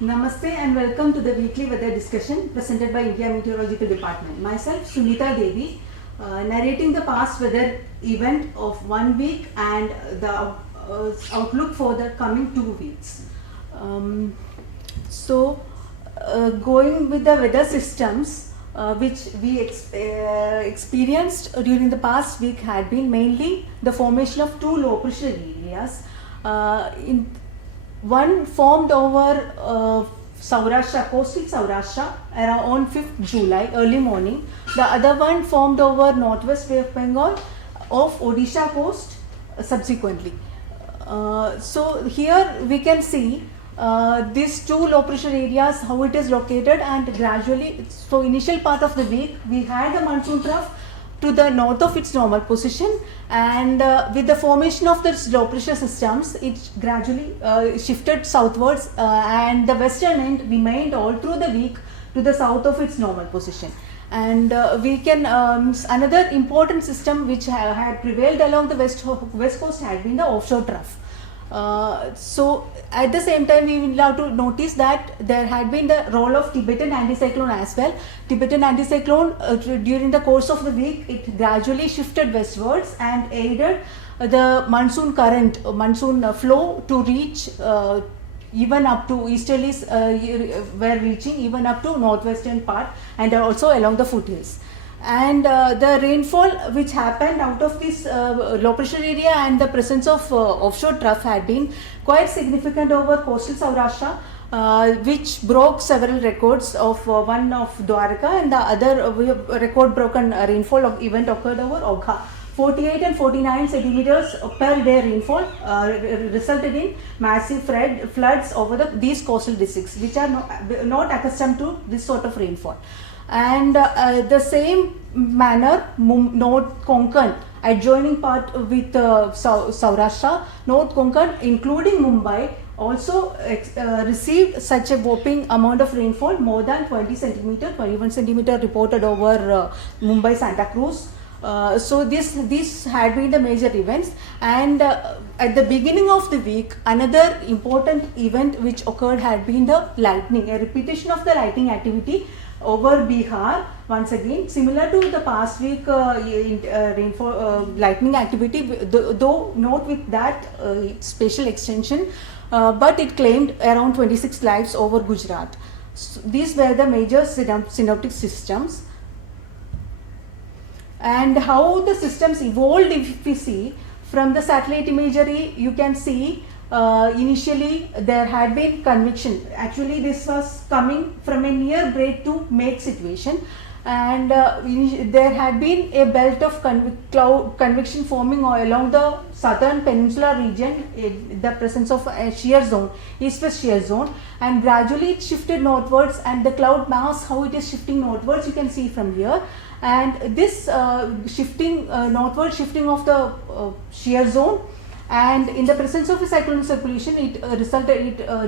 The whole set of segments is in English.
Namaste and welcome to the weekly weather discussion presented by India Meteorological Department. Myself Sunita Devi, narrating the past weather event of 1 week and the outlook for the coming 2 weeks. Going with the weather systems which we experienced during the past week had been mainly the formation of two low pressure areas. One formed over Saurashtra, coastal Saurashtra around on 5th July early morning. The other one formed over northwest Bay of Bengal of Odisha coast subsequently. So here we can see these two low pressure areas, how it is located, and gradually, so initial part of the week we had the monsoon trough to the north of its normal position, and with the formation of the low pressure systems it gradually shifted southwards, and the western end remained all through the week to the south of its normal position. And we can another important system which had prevailed along the west coast had been the offshore trough. So at the same time we will have to notice that there had been the role of Tibetan anticyclone as well. Tibetan anticyclone during the course of the week it gradually shifted westwards and aided the monsoon current, monsoon flow to reach even up to easterlies were reaching even up to northwestern part and also along the foothills. And the rainfall which happened out of this low pressure area and the presence of offshore trough had been quite significant over coastal Saurashtra, which broke several records of one of Dwarka, and the other record broken rainfall of event occurred over Ogha. 48 and 49 centimeters per day rainfall resulted in massive floods over these coastal districts which are not accustomed to this sort of rainfall. And the same manner North Konkan, adjoining part with Saurashtra, North Konkan including Mumbai also received such a whopping amount of rainfall, more than 20 centimeter, 21 centimeter reported over Mumbai, Santa Cruz. So these had been the major events, and at the beginning of the week another important event which occurred had been the lightning, a repetition of the lightning activity over Bihar. Once again, similar to the past week rainfall lightning activity, though not with that spatial extension, but it claimed around 26 lives over Gujarat. So these were the major synoptic systems. And how the systems evolved, if we see from the satellite imagery, you can see initially there had been convection. Actually this was coming from a near break to make situation, and there had been a belt of cloud convection forming along the southern peninsular region, the presence of a shear zone, east-west shear zone, and gradually it shifted northwards, and the cloud mass, how it is shifting northwards, you can see from here. And this shifting northward shifting of the shear zone, and in the presence of a cyclonic circulation, it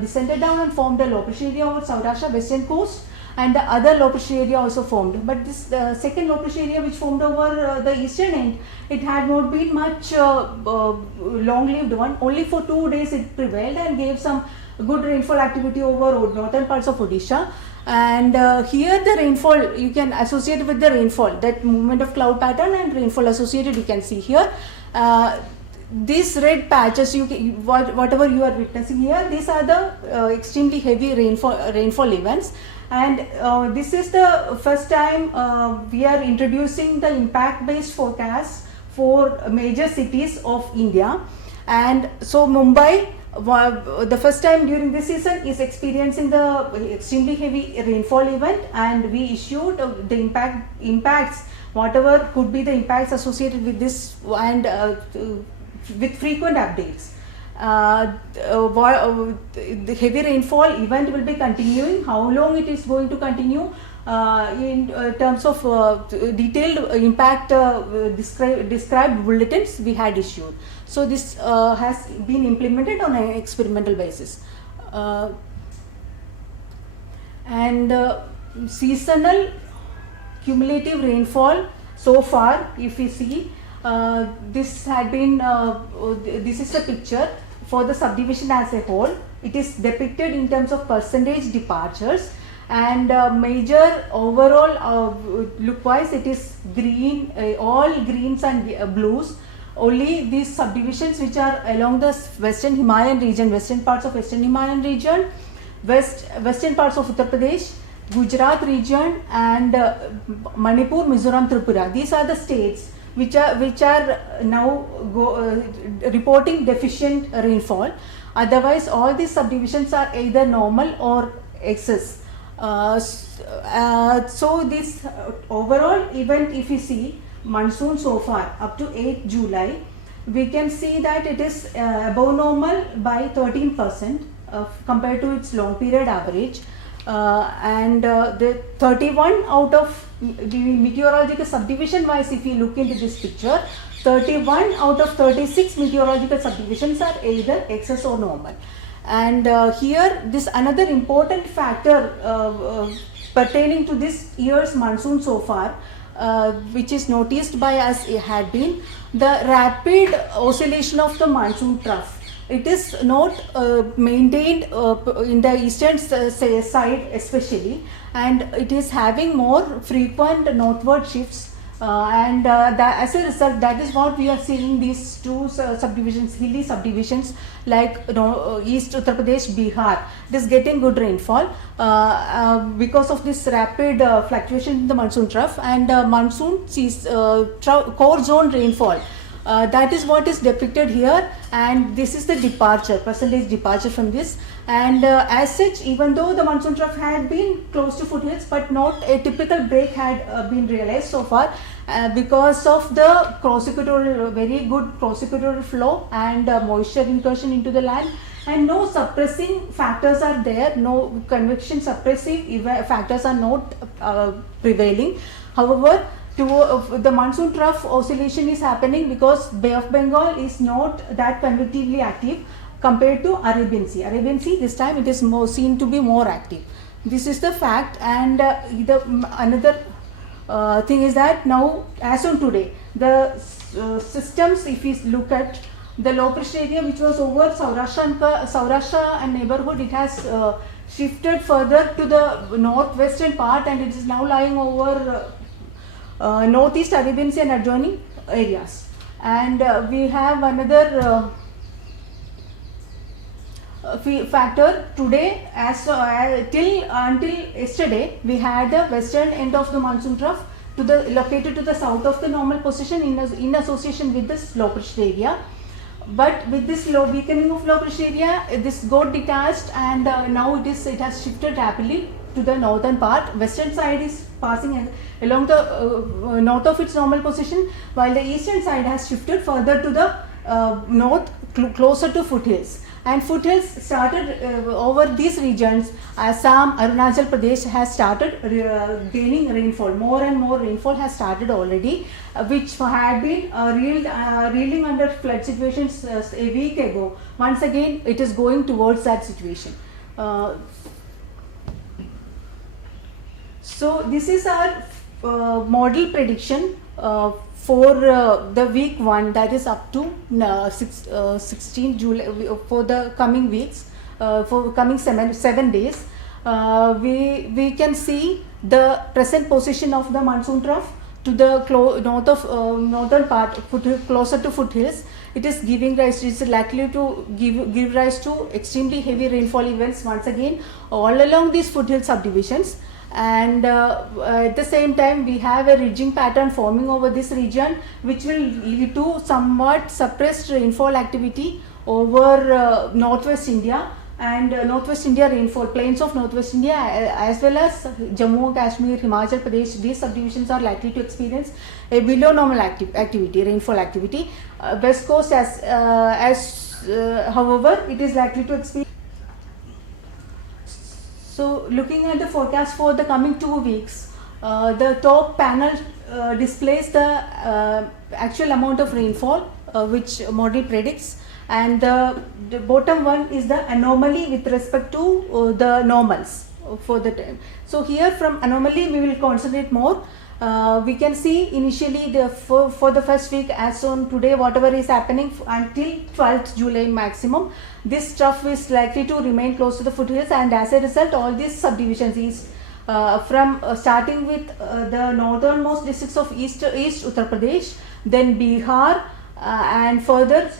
descended down and formed a low pressure area over Saurashtra western coast, and the other low pressure area also formed. But this second low pressure area which formed over the eastern end, it had not been much long lived one. Only for 2 days it prevailed and gave some good rainfall activity over northern parts of Odisha. And here the rainfall you can associate with the rainfall, that movement of cloud pattern and rainfall associated you can see here. These red patches, whatever you are witnessing here, these are the extremely heavy rainfall events. And this is the first time we are introducing the impact based forecast for major cities of India. And so Mumbai, the first time during this season, is experiencing the extremely heavy rainfall event, and we issued the impacts, whatever could be the impacts associated with this, and with frequent updates. The heavy rainfall event will be continuing. How long it is going to continue in terms of detailed impact described bulletins we had issued. So this has been implemented on an experimental basis. And seasonal cumulative rainfall so far, if we see, this had been this is the picture for the subdivision as a whole. it is depicted in terms of percentage departures, and major overall look wise it is green, all greens and blues. Only these subdivisions which are along the western Himalayan region, western parts of western Himalayan region, western parts of Uttar Pradesh, Gujarat region, and Manipur, Mizoram, Tripura. These are the states which are now reporting deficient rainfall. Otherwise, all these subdivisions are either normal or excess. So this overall event, if you see monsoon so far up to 8 July, we can see that it is above normal by 13% compared to its long period average. And the 31 out of the meteorological subdivision wise, if you look into this picture, 31 out of 36 meteorological subdivisions are either excess or normal. And here this another important factor pertaining to this year's monsoon so far, which is noticed by us, had been the rapid oscillation of the monsoon trough. It is not maintained in the eastern side especially, and it is having more frequent northward shifts, and as a result, that is what we are seeing these two subdivisions, hilly subdivisions like East Uttar Pradesh, Bihar. It is getting good rainfall because of this rapid fluctuation in the monsoon trough and monsoon core zone rainfall. That is what is depicted here, and this is the departure, percentage departure from this. And as such, even though the monsoon trough had been close to foothills, but not a typical break had been realized so far because of the cross-equatorial, very good cross-equatorial flow and moisture incursion into the land, and no suppressing factors are there, no convection suppressive factors are not prevailing. However, the monsoon trough oscillation is happening because Bay of Bengal is not that convectively active compared to Arabian Sea. Arabian Sea, this time it is seen to be more active. This is the fact. And another thing is that now, as on today, the systems, if we look at the low pressure area which was over Saurashtra and neighborhood, it has shifted further to the northwestern part, and it is now lying over northeast Arabian Sea and adjoining areas. And we have another factor today, until yesterday we had the western end of the monsoon trough located to the south of the normal position in association with this low pressure area. But with this weakening of low pressure area, this got detached, and now it has shifted rapidly to the northern part. Western side is passing along the north of its normal position, while the eastern side has shifted further to the north, closer to foothills. And foothills started over these regions. Assam, Arunachal Pradesh has started gaining rainfall. More and more rainfall has started already, which had been reeling under flood situations a week ago. Once again, it is going towards that situation. So this is our model prediction for the week 1, that is up to 16 July, for the coming weeks, for coming 7 days. We can see the present position of the monsoon trough to the northern part, closer to foothills. It is giving rise to, it's likely to give rise to extremely heavy rainfall events once again all along these foothill subdivisions. And at the same time, we have a ridging pattern forming over this region, which will lead to somewhat suppressed rainfall activity over northwest India and northwest India rainfall, plains of northwest India, as well as Jammu and Kashmir, Himachal Pradesh. These subdivisions are likely to experience a below normal activity, rainfall activity. West coast, however, it is likely to experience. So looking at the forecast for the coming 2 weeks, the top panel displays the actual amount of rainfall which model predicts, and the bottom one is the anomaly with respect to the normals for the time. So here from anomaly we will concentrate more. We can see initially for the first week as on today, whatever is happening until 12th July maximum, this trough is likely to remain close to the foothills, and as a result all these subdivisions is from starting with the northernmost districts of east Uttar Pradesh, then Bihar, and further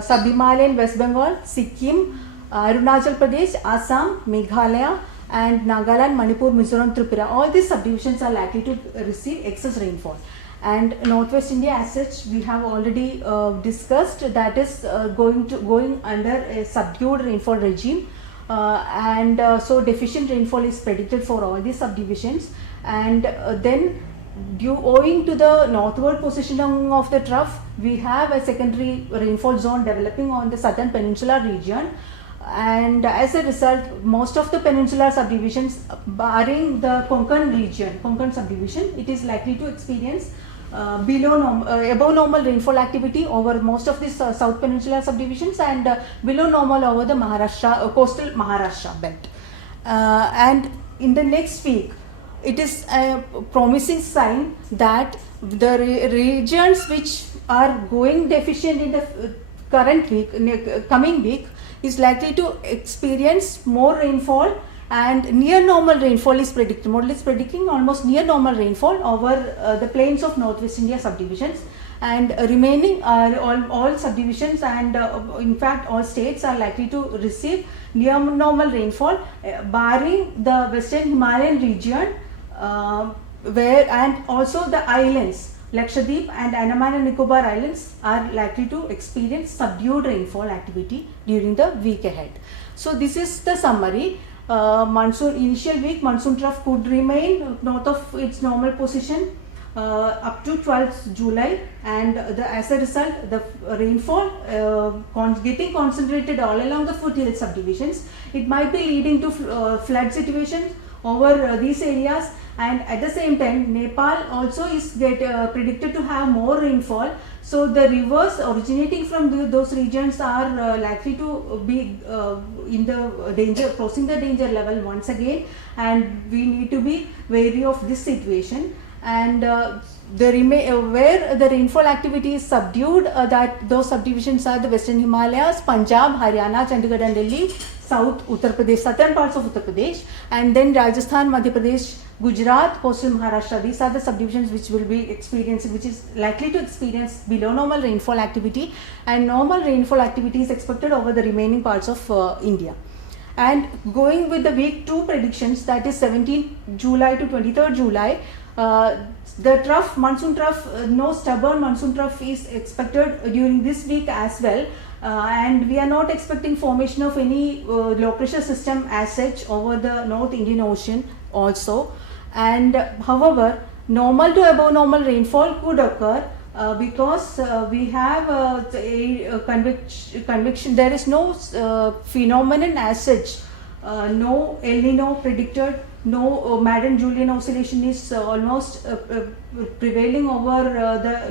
sub-Himalayan West Bengal, Sikkim, Arunachal Pradesh, Assam, Meghalaya, and Nagaland, Manipur, Mizoram, Tripura. All these subdivisions are likely to receive excess rainfall. And Northwest India as such, we have already discussed, that is going under a subdued rainfall regime, and so deficient rainfall is predicted for all these subdivisions. And then owing to the northward positioning of the trough, we have a secondary rainfall zone developing on the southern peninsular region, and as a result most of the peninsular subdivisions barring the Konkan region, Konkan subdivision, it is likely to experience above normal rainfall activity over most of these south peninsular subdivisions, and below normal over the Maharashtra coastal Maharashtra belt. And in the next week, it is a promising sign that the regions which are going deficient in the current week, coming week, is likely to experience more rainfall, and near normal rainfall is predicted. Model is predicting almost near normal rainfall over the plains of Northwest India subdivisions, and remaining all subdivisions and in fact all states are likely to receive near normal rainfall, barring the western Himalayan region, where, and also the islands Lakshadweep and Andaman and Nicobar Islands are likely to experience subdued rainfall activity during the week ahead. So this is the summary. Monsoon initial week, monsoon trough could remain north of its normal position up to 12th July, and as a result the rainfall getting concentrated all along the foothill subdivisions. It might be leading to flood situations over these areas, and at the same time Nepal also is predicted to have more rainfall. So the rivers originating from those regions are likely to be in the danger, crossing the danger level once again, and we need to be wary of this situation. And where the rainfall activity is subdued, that those subdivisions are the Western Himalayas, Punjab, Haryana, Chandigarh and Delhi, South Uttar Pradesh, southern parts of Uttar Pradesh, and then Rajasthan, Madhya Pradesh, Gujarat, coastal Maharashtra. These are the subdivisions which will be experiencing, which is likely to experience below normal rainfall activity, and normal rainfall activity is expected over the remaining parts of India. And going with the week 2 predictions, that is 17th July to 23rd July, the trough, monsoon trough, no stubborn monsoon trough is expected during this week as well, and we are not expecting formation of any low pressure system as such over the North Indian Ocean also. And however, normal to above normal rainfall could occur because we have a convection. There is no phenomenon as such, no El Nino predicted, no Madden-Julian oscillation is almost prevailing over the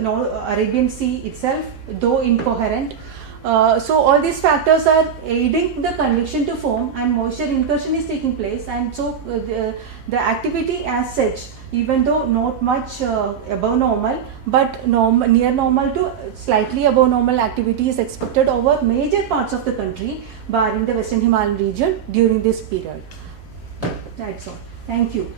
Arabian Sea itself, though incoherent. So all these factors are aiding the convection to form, and moisture incursion is taking place, and so the activity as such, even though not much above normal, but near normal to slightly above normal activity is expected over major parts of the country, barring the Western Himalayan region during this period. That's all. Thank you.